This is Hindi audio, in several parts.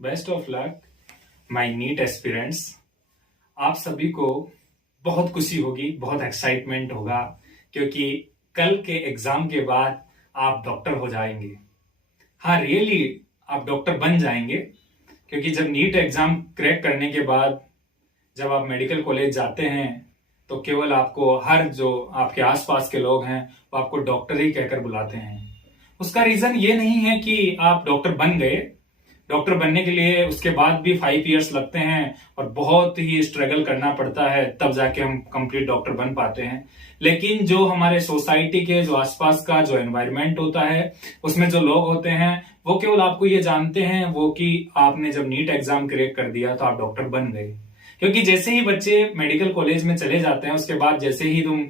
Best of luck my NEET aspirants. आप सभी को बहुत खुशी होगी, बहुत एक्साइटमेंट होगा क्योंकि कल के एग्जाम के बाद आप डॉक्टर हो जाएंगे। हाँ, रियली आप डॉक्टर बन जाएंगे क्योंकि जब नीट एग्जाम क्रैक करने के बाद जब आप मेडिकल कॉलेज जाते हैं तो केवल आपको हर जो आपके आसपास के लोग हैं वो आपको डॉक्टर ही कहकर बुलाते हैं। उसका रीजन ये नहीं है कि आप डॉक्टर बन गए। डॉक्टर बनने के लिए उसके बाद भी 5 इयर्स लगते हैं और बहुत ही स्ट्रगल करना पड़ता है, तब जाके हम कंप्लीट डॉक्टर बन पाते हैं। लेकिन जो हमारे सोसाइटी के जो आसपास का जो एनवायरनमेंट होता है उसमें जो लोग होते हैं वो केवल आपको ये जानते हैं वो कि आपने जब नीट एग्जाम क्रैक कर दिया तो आप डॉक्टर बन गए। क्योंकि जैसे ही बच्चे मेडिकल कॉलेज में चले जाते हैं उसके बाद जैसे ही तुम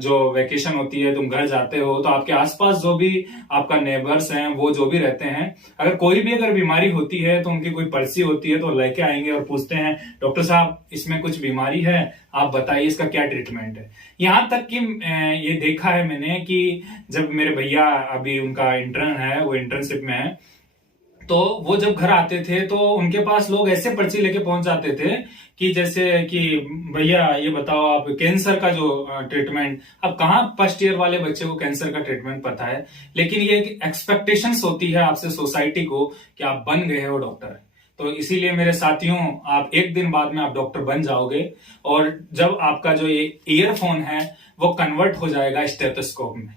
जो वेकेशन होती है तुम घर जाते हो तो आपके आसपास जो भी आपका नेबर्स हैं वो जो भी रहते हैं, अगर बीमारी होती है तो उनकी कोई पर्ची होती है तो लेके आएंगे और पूछते हैं डॉक्टर साहब इसमें कुछ बीमारी है, आप बताइए इसका क्या ट्रीटमेंट है। यहाँ तक कि ये देखा है मैंने कि जब मेरे भैया अभी उनका इंटर्न है, वो इंटर्नशिप में है, तो वो जब घर आते थे तो उनके पास लोग ऐसे पर्ची लेके पहुंच जाते थे कि जैसे कि भैया ये बताओ आप कैंसर का जो ट्रीटमेंट। अब कहाँ फर्स्ट ईयर वाले बच्चे को कैंसर का ट्रीटमेंट पता है, लेकिन ये एक्सपेक्टेशंस होती है आपसे सोसाइटी को कि आप बन गए हो डॉक्टर। तो इसीलिए मेरे साथियों, आप एक दिन बाद में आप डॉक्टर बन जाओगे और जब आपका जो ये ईयरफोन है वो कन्वर्ट हो जाएगा स्टेथोस्कोप में।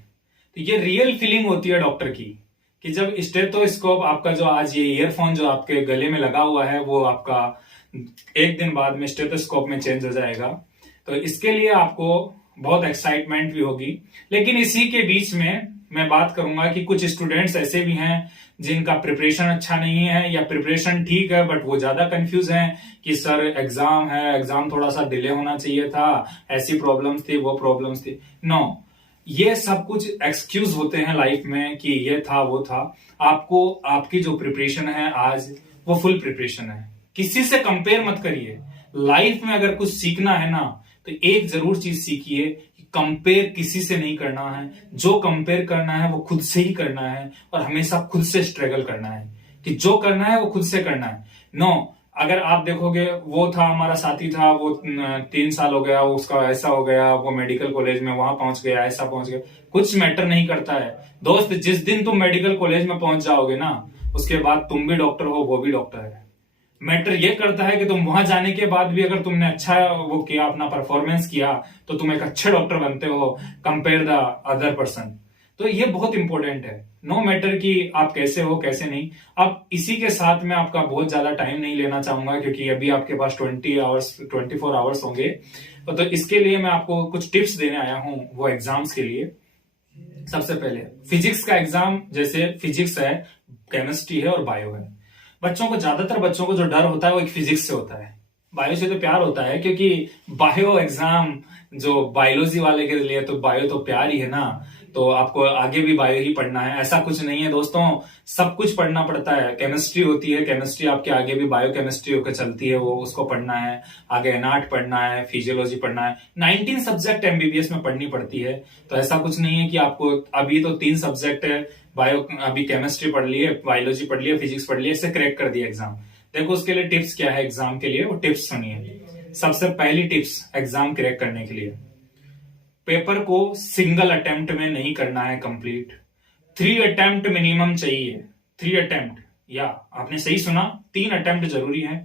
तो ये रियल फीलिंग होती है डॉक्टर की कि जब स्टेथोस्कोप आपका जो आज ये ईयरफोन जो आपके गले में लगा हुआ है वो आपका एक दिन बाद में स्टेथोस्कोप में चेंज हो जाएगा। तो इसके लिए आपको बहुत एक्साइटमेंट भी होगी। लेकिन इसी के बीच में मैं बात करूंगा कि कुछ स्टूडेंट्स ऐसे भी हैं जिनका प्रिपरेशन अच्छा नहीं है या प्रिपरेशन ठीक है बट वो ज्यादा कंफ्यूज हैं कि सर एग्जाम है, एग्जाम थोड़ा सा डिले होना चाहिए था, ऐसी प्रॉब्लम्स थी, वो प्रॉब्लम्स थी। नो, ये सब कुछ एक्सक्यूज होते हैं लाइफ में कि ये था वो था। आपको आपकी जो प्रिपरेशन है आज वो फुल प्रिपरेशन है। किसी से कंपेयर मत करिए। लाइफ में अगर कुछ सीखना है ना तो एक जरूर चीज सीखिए कि कंपेयर किसी से नहीं करना है। जो कंपेयर करना है वो खुद से ही करना है और हमेशा खुद से स्ट्रगल करना है कि जो करना है वो खुद से करना है। नो, अगर आप देखोगे वो था हमारा साथी था, वो 3 साल हो गया, उसका ऐसा हो गया, वो मेडिकल कॉलेज में वहां पहुंच गया, ऐसा पहुंच गया, कुछ मैटर नहीं करता है दोस्त। जिस दिन तुम मेडिकल कॉलेज में पहुंच जाओगे ना उसके बाद तुम भी डॉक्टर हो, वो भी डॉक्टर है। मैटर ये करता है कि तुम वहां जाने के बाद भी अगर तुमने अच्छा वो किया, अपना परफॉर्मेंस किया, तो तुम एक अच्छे डॉक्टर बनते हो कंपेयर द अदर पर्सन। तो ये बहुत इंपॉर्टेंट है। नो मैटर कि आप कैसे हो कैसे नहीं। अब इसी के साथ में आपका बहुत ज्यादा टाइम नहीं लेना चाहूंगा क्योंकि अभी आपके पास 24 आवर्स होंगे। तो इसके लिए मैं आपको कुछ टिप्स देने आया हूं वो एग्जाम्स के लिए। सबसे पहले फिजिक्स का एग्जाम, जैसे फिजिक्स है, केमिस्ट्री है और बायो है। ज्यादातर बच्चों को जो डर होता है वो एक फिजिक्स से होता है। बायो से तो प्यार होता है क्योंकि बायो एग्जाम जो बायोलॉजी वाले के लिए तो बायो तो प्यार ही है ना। तो आपको आगे भी बायो ही पढ़ना है, ऐसा कुछ नहीं है दोस्तों, सब कुछ पढ़ना पड़ता है। केमिस्ट्री होती है, केमिस्ट्री आपके आगे भी बायो केमिस्ट्री होकर चलती है, वो उसको पढ़ना है। आगे एनाट पढ़ना है, फिजियोलॉजी पढ़ना है, 19 सब्जेक्ट एमबीबीएस में पढ़नी पड़ती है। तो ऐसा कुछ नहीं है कि आपको अभी तो 3 सब्जेक्ट है, बायो अभी केमिस्ट्री पढ़ ली है, बायोलॉजी पढ़ ली है, फिजिक्स पढ़ ली है, इससे क्रैक कर दिया एग्जाम। देखो उसके लिए टिप्स क्या है एग्जाम के लिए, वो टिप्स सुनिए। सबसे पहली टिप्स एग्जाम क्रैक करने के लिए, पेपर को सिंगल अटेम्प्ट में नहीं करना है कंप्लीट। 3 अटेम्प्ट मिनिमम चाहिए। 3 अटेम्प्ट, या आपने सही सुना, 3 अटेम्प्ट जरूरी है।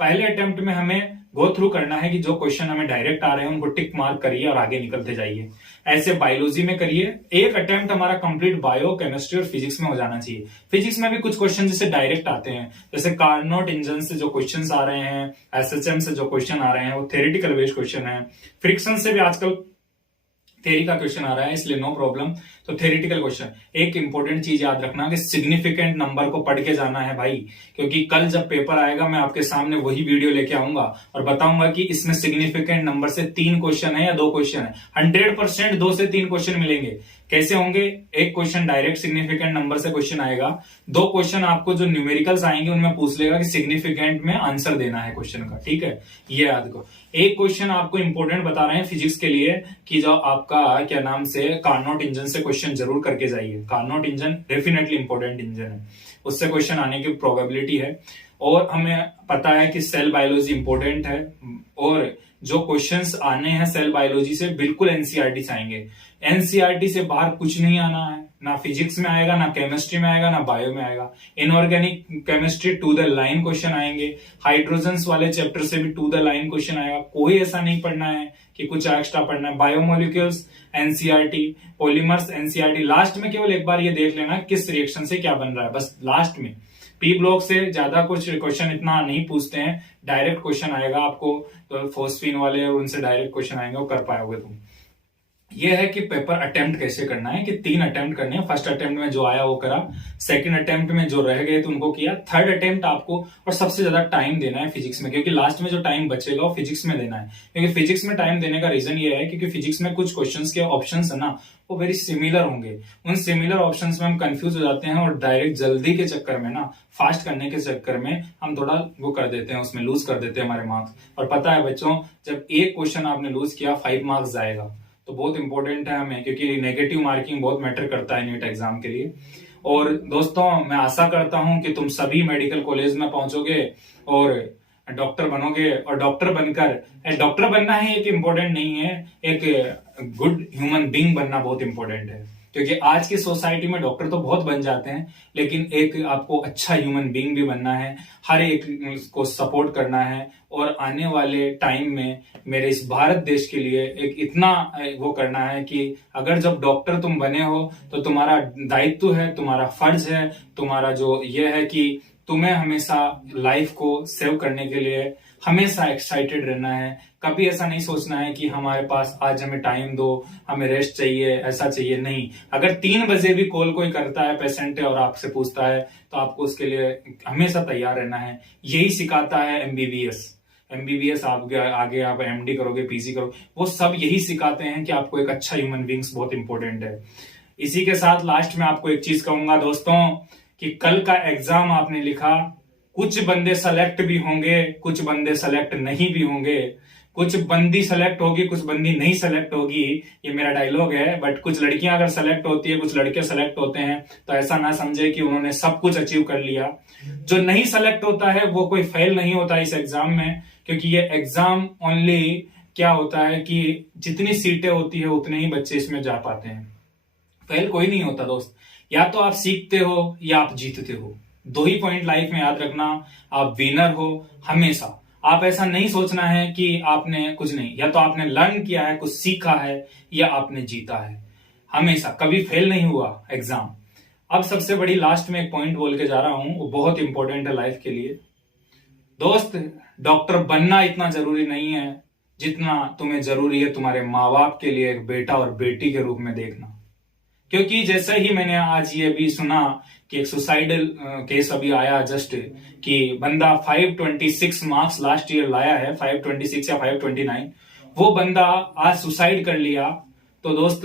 पहले अटेम्प्ट में हमें गो थ्रू करना है कि जो क्वेश्चन हमें डायरेक्ट आ रहे हैं उनको टिक मार्क करिए और आगे निकलते जाइए। ऐसे बायोलॉजी में करिए। एक अटेम्प्ट हमारा कंप्लीट बायो केमिस्ट्री और फिजिक्स में हो जाना चाहिए। फिजिक्स में भी कुछ क्वेश्चन जैसे डायरेक्ट आते हैं, जैसे कार्नोट इंजन से जो क्वेश्चन आ रहे हैं, एसएचएम से जो क्वेश्चन आ रहे हैं वो थ्योरेटिकल बेस्ड क्वेश्चन है। फ्रिक्शन से भी आजकल थ्योरी का क्वेश्चन आ रहा है, इसलिए नो प्रॉब्लम। तो थ्योरेटिकल क्वेश्चन। एक इंपॉर्टेंट चीज याद रखना कि सिग्निफिकेंट नंबर को पढ़ के जाना है भाई, क्योंकि कल जब पेपर आएगा मैं आपके सामने वही वीडियो लेके आऊंगा और बताऊंगा कि इसमें सिग्निफिकेंट नंबर से 3 क्वेश्चन है या 2 क्वेश्चन है। 100% 2 से 3 क्वेश्चन मिलेंगे। कैसे होंगे? एक क्वेश्चन डायरेक्ट सिग्निफिकेंट नंबर से क्वेश्चन आएगा, 2 क्वेश्चन आपको जो न्यूमेरिकल्स आएंगे उनमें पूछ लेगा कि सिग्निफिकेंट में आंसर देना है क्वेश्चन का, ठीक है, ये याद करो। एक क्वेश्चन आपको इंपॉर्टेंट बता रहे हैं फिजिक्स के लिए कि जो आपका क्या नाम से कार्नोट इंजन से क्वेश्चन जरूर करके जाइए। Carnot engine definitely important engine है। उससे क्वेश्चन आने की प्रोबेबिलिटी है। और हमें पता है कि सेल बायोलॉजी इंपॉर्टेंट है, और जो क्वेश्चंस आने हैं सेल बायोलॉजी से बिल्कुल एनसीईआरटी से आएंगे। एनसीईआरटी से बाहर कुछ नहीं आना है, ना फिजिक्स में आएगा, ना केमिस्ट्री में आएगा, ना बायो में आएगा। Inorganic chemistry to the line question आएंगे, हाइड्रोजन्स वाले चैप्टर से भी टू द लाइन क्वेश्चन आएगा। कोई ऐसा नहीं पढ़ना है कि कुछ एक्स्ट्रा पढ़ना है। Biomolecules NCERT, polymers NCERT. Last में केवल एक बार ये देख लेना किस रिएक्शन से क्या बन रहा है, बस लास्ट में। पी ब्लॉक से ज्यादा कुछ क्वेश्चन इतना नहीं पूछते हैं, डायरेक्ट क्वेश्चन आएगा आपको, तो फॉस्फीन वाले उनसे डायरेक्ट क्वेश्चन आएंगे, वो कर पाओगे तुम। ये है कि पेपर अटेम्प्ट कैसे करना है, कि 3 अटेम्प्ट करने हैं। फर्स्ट अटेम्प्ट में जो आया वो करा, सेकंड अटेम्प्ट में जो रह गए तो उनको किया, थर्ड अटेम्प्ट आपको और सबसे ज्यादा टाइम देना है फिजिक्स में, क्योंकि लास्ट में जो टाइम बचेगा वो फिजिक्स में देना है। क्योंकि फिजिक्स में टाइम देने का रीजन ये है क्योंकि फिजिक्स में कुछ क्वेश्चंस के ऑप्शंस है ना, वो वेरी सिमिलर होंगे। उन सिमिलर ऑप्शंस में हम कंफ्यूज हो जाते हैं, और डायरेक्ट जल्दी के चक्कर में ना, फास्ट करने के चक्कर में हम थोड़ा वो कर देते हैं, उसमें लूज कर देते हैं हमारे मार्क्स। और पता है बच्चों, जब एक क्वेश्चन आपने लूज किया 5 मार्क्स जाएगा, तो बहुत इंपॉर्टेंट है हमें, क्योंकि नेगेटिव मार्किंग बहुत मैटर करता है नीट एग्जाम के लिए। और दोस्तों, मैं आशा करता हूं कि तुम सभी मेडिकल कॉलेज में पहुंचोगे और डॉक्टर बनोगे, और डॉक्टर बनना ही एक इम्पोर्टेंट नहीं है, एक गुड ह्यूमन बीइंग बनना बहुत इंपॉर्टेंट है। क्योंकि आज की सोसाइटी में डॉक्टर तो बहुत बन जाते हैं, लेकिन एक आपको अच्छा ह्यूमन बीइंग भी बनना है, हर एक को सपोर्ट करना है, और आने वाले टाइम में मेरे इस भारत देश के लिए एक इतना वो करना है कि अगर जब डॉक्टर तुम बने हो तो तुम्हारा दायित्व है, तुम्हारा फर्ज है, तुम्हारा जो ये है कि तुम्हें हमेशा लाइफ को सेव करने के लिए हमेशा एक्साइटेड रहना है। कभी ऐसा नहीं सोचना है कि हमारे पास आज हमें टाइम दो, हमें रेस्ट चाहिए, ऐसा चाहिए, नहीं। अगर 3 बजे भी कॉल कोई करता है, पेशेंट है और आपसे पूछता है, तो आपको उसके लिए हमेशा तैयार रहना है। यही सिखाता है एमबीबीएस आगे आप एमडी करोगे, पीजी करोगे, वो सब यही सिखाते हैं कि आपको एक अच्छा ह्यूमन बींग्स बहुत इंपॉर्टेंट है। इसी के साथ लास्ट में आपको एक चीज कहूंगा दोस्तों, कि कल का एग्जाम आपने लिखा, कुछ बंदे सेलेक्ट भी होंगे, कुछ बंदे सेलेक्ट नहीं भी होंगे, कुछ बंदी सेलेक्ट होगी, कुछ बंदी नहीं सेलेक्ट होगी, ये मेरा डायलॉग है। बट कुछ लड़कियां अगर सेलेक्ट होती है, कुछ लड़के सेलेक्ट होते हैं, तो ऐसा ना समझे कि उन्होंने सब कुछ अचीव कर लिया। जो नहीं सेलेक्ट होता है वो कोई फेल नहीं होता इस एग्जाम में, क्योंकि ये एग्जाम ओनली क्या होता है कि जितनी सीटें होती है उतने ही बच्चे इसमें जा पाते हैं। फेल कोई नहीं होता दोस्त, या तो आप सीखते हो या आप जीतते हो। 2 ही पॉइंट लाइफ में याद रखना, आप विनर हो हमेशा। आप ऐसा नहीं सोचना है कि आपने कुछ नहीं, या तो आपने लर्न किया है, कुछ सीखा है, या आपने जीता है। हमेशा कभी फेल नहीं हुआ एग्जाम। अब सबसे बड़ी लास्ट में एक पॉइंट बोल के जा रहा हूं, वो बहुत इंपॉर्टेंट है लाइफ के लिए। दोस्त, डॉक्टर बनना इतना जरूरी नहीं है जितना तुम्हें जरूरी है तुम्हारे माँ बाप के लिए एक बेटा और बेटी के रूप में देखना। क्योंकि जैसे ही मैंने आज ये भी सुना कि एक सुसाइडल केस अभी आया जस्ट, कि बंदा 526 मार्क्स लास्ट ईयर लाया है, 526 या 529, वो बंदा आज सुसाइड कर लिया। तो दोस्त,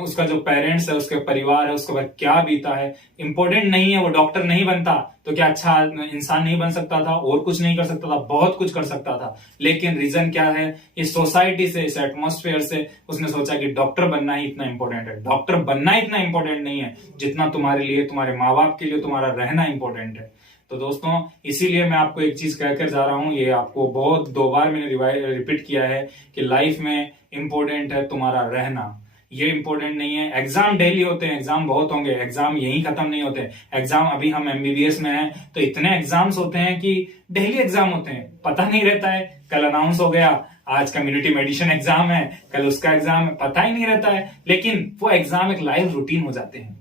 उसका जो पेरेंट्स है, उसके परिवार है, उसके बाद क्या बीता है, इंपॉर्टेंट नहीं है। वो डॉक्टर नहीं बनता तो क्या अच्छा इंसान नहीं बन सकता था, और कुछ नहीं कर सकता था, बहुत कुछ कर सकता था। लेकिन रीजन क्या है, इस सोसाइटी से, इस एटमॉस्फेयर से उसने सोचा कि डॉक्टर बनना ही इतना इंपॉर्टेंट है। डॉक्टर बनना इतना इंपॉर्टेंट नहीं है जितना तुम्हारे लिए, तुम्हारे माँ बाप के लिए तुम्हारा रहना इंपॉर्टेंट है। तो दोस्तों, इसीलिए मैं आपको एक चीज कहकर जा रहा हूं, ये आपको बहुत 2 बार मैंने रिपीट किया है कि लाइफ में इंपॉर्टेंट है तुम्हारा रहना, ये इंपॉर्टेंट नहीं है। एग्जाम डेली होते हैं, एग्जाम बहुत होंगे, एग्जाम यही खत्म नहीं होते। एग्जाम अभी हम एमबीबीएस में हैं तो इतने एग्जाम्स होते हैं कि डेली एग्जाम होते हैं, पता नहीं रहता है। कल अनाउंस हो गया आज कम्युनिटी मेडिसिन एग्जाम है, कल उसका एग्जाम है, पता ही नहीं रहता है। लेकिन वो एग्जाम एक लाइव रूटीन हो जाते हैं।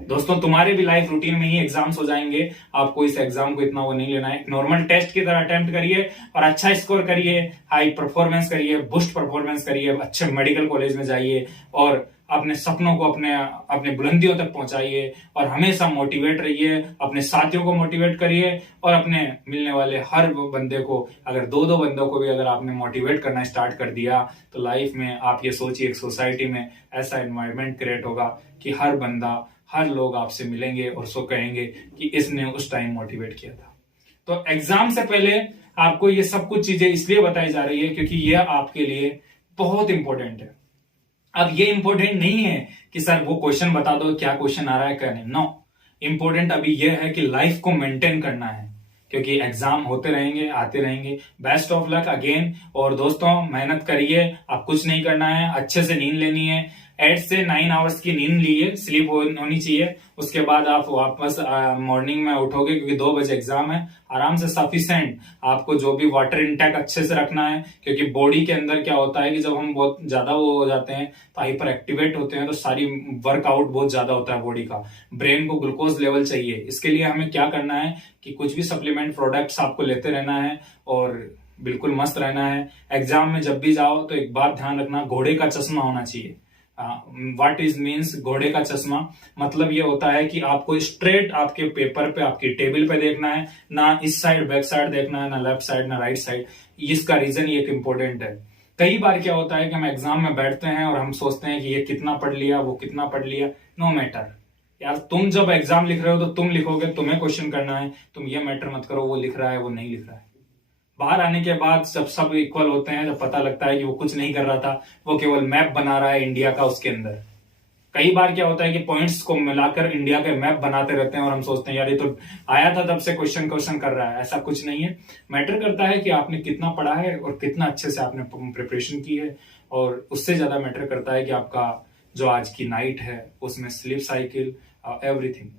दोस्तों, तुम्हारे भी लाइफ रूटीन में ही एग्जाम्स हो जाएंगे, आपको इस एग्जाम को इतना वो नहीं लेना है। नॉर्मल टेस्ट की तरह अटेम्प्ट करिए और अच्छा स्कोर करिए, हाई परफॉर्मेंस करिए, बुस्ट परफॉर्मेंस करिए, अच्छे मेडिकल कॉलेज में जाइए और अपने सपनों को अपने बुलंदियों तक पहुंचाइए, और हमेशा मोटिवेट रहिए, अपने साथियों को मोटिवेट करिए, और अपने मिलने वाले हर बंदे को, अगर 2-2 बंदों को भी अगर आपने मोटिवेट करना स्टार्ट कर दिया, तो लाइफ में आप ये सोचिए एक सोसाइटी में ऐसा एनवायरनमेंट क्रिएट होगा कि हर लोग आपसे मिलेंगे और सो कहेंगे कि इसने उस टाइम मोटिवेट किया था। तो एग्जाम से पहले आपको ये सब कुछ चीजें इसलिए बताई जा रही है क्योंकि ये आपके लिए बहुत इंपॉर्टेंट है। अब ये इंपॉर्टेंट नहीं है कि सर वो क्वेश्चन बता दो, क्या क्वेश्चन आ रहा है क्या नहीं, नो। इंपॉर्टेंट अभी यह है कि लाइफ को मेंटेन करना है, क्योंकि एग्जाम होते रहेंगे, आते रहेंगे। Best of luck again. और दोस्तों मेहनत करिए, आप कुछ नहीं करना है, अच्छे से नींद लेनी है। 8 से 9 आवर्स की नींद लीजिए, स्लीप होनी चाहिए। उसके बाद आप वापस मॉर्निंग में उठोगे, क्योंकि 2 बजे एग्जाम है। आराम से सफिशिएंट आपको जो भी वाटर इंटेक अच्छे से रखना है, क्योंकि बॉडी के अंदर क्या होता है कि जब हम बहुत ज्यादा वो हो जाते हैं तो हाइपर एक्टिवेट होते हैं, तो सारी वर्कआउट बहुत ज्यादा होता है बॉडी का। ब्रेन को ग्लूकोज लेवल चाहिए, इसके लिए हमें क्या करना है कि कुछ भी सप्लीमेंट प्रोडक्ट्स आपको लेते रहना है और बिल्कुल मस्त रहना है। एग्जाम में जब भी जाओ तो एक बात ध्यान रखना, घोड़े का चश्मा होना चाहिए। व्हाट इज मीन्स घोड़े का चश्मा? मतलब ये होता है कि आपको स्ट्रेट आपके पेपर पे, आपकी टेबल पे देखना है, ना इस साइड बैक साइड देखना है, ना लेफ्ट साइड ना राइट साइड। इसका रीजन ये इम्पोर्टेंट है। कई बार क्या होता है कि हम एग्जाम में बैठते हैं और हम सोचते हैं कि ये कितना पढ़ लिया, वो कितना पढ़ लिया। नो मैटर यार, तुम जब एग्जाम लिख रहे हो तो तुम लिखोगे, तुम्हें क्वेश्चन करना है। तुम ये मैटर मत करो वो लिख रहा है वो नहीं लिख रहा है। बाहर आने के बाद जब सब इक्वल होते हैं, जब पता लगता है कि वो कुछ नहीं कर रहा था, वो केवल मैप बना रहा है इंडिया का उसके अंदर। कई बार क्या होता है कि पॉइंट्स को मिलाकर इंडिया के मैप बनाते रहते हैं और हम सोचते हैं यार ये तो आया था तब से क्वेश्चन कर रहा है। ऐसा कुछ नहीं है। मैटर करता है कि आपने कितना पढ़ा है और कितना अच्छे से आपने प्रिपरेशन की है, और उससे ज्यादा मैटर करता है कि आपका जो आज की नाइट है उसमें sleep cycle everything.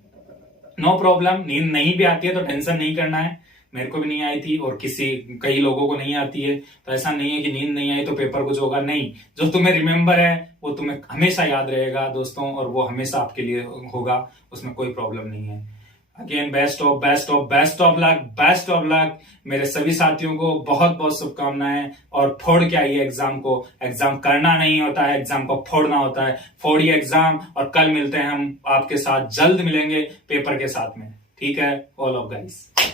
No problem, नींद नहीं भी आती है तो टेंशन नहीं करना है। मेरे को भी नहीं आई थी और कई लोगों को नहीं आती है, तो ऐसा नहीं है कि नींद नहीं आई तो पेपर कुछ होगा, नहीं। जो तुम्हें रिमेंबर है वो तुम्हें हमेशा याद रहेगा दोस्तों, और वो हमेशा आपके लिए होगा, उसमें कोई प्रॉब्लम नहीं है। अगेन बेस्ट ऑफ लक मेरे सभी साथियों को बहुत बहुत शुभकामनाएं। और फोड़ के आइए एग्जाम को। एग्जाम करना नहीं होता है, एग्जाम को फोड़ना होता है। फोड़िए एग्जाम, और कल मिलते हैं हम आपके साथ, जल्द मिलेंगे पेपर के साथ में। ठीक है, ऑल ऑफ गाइस।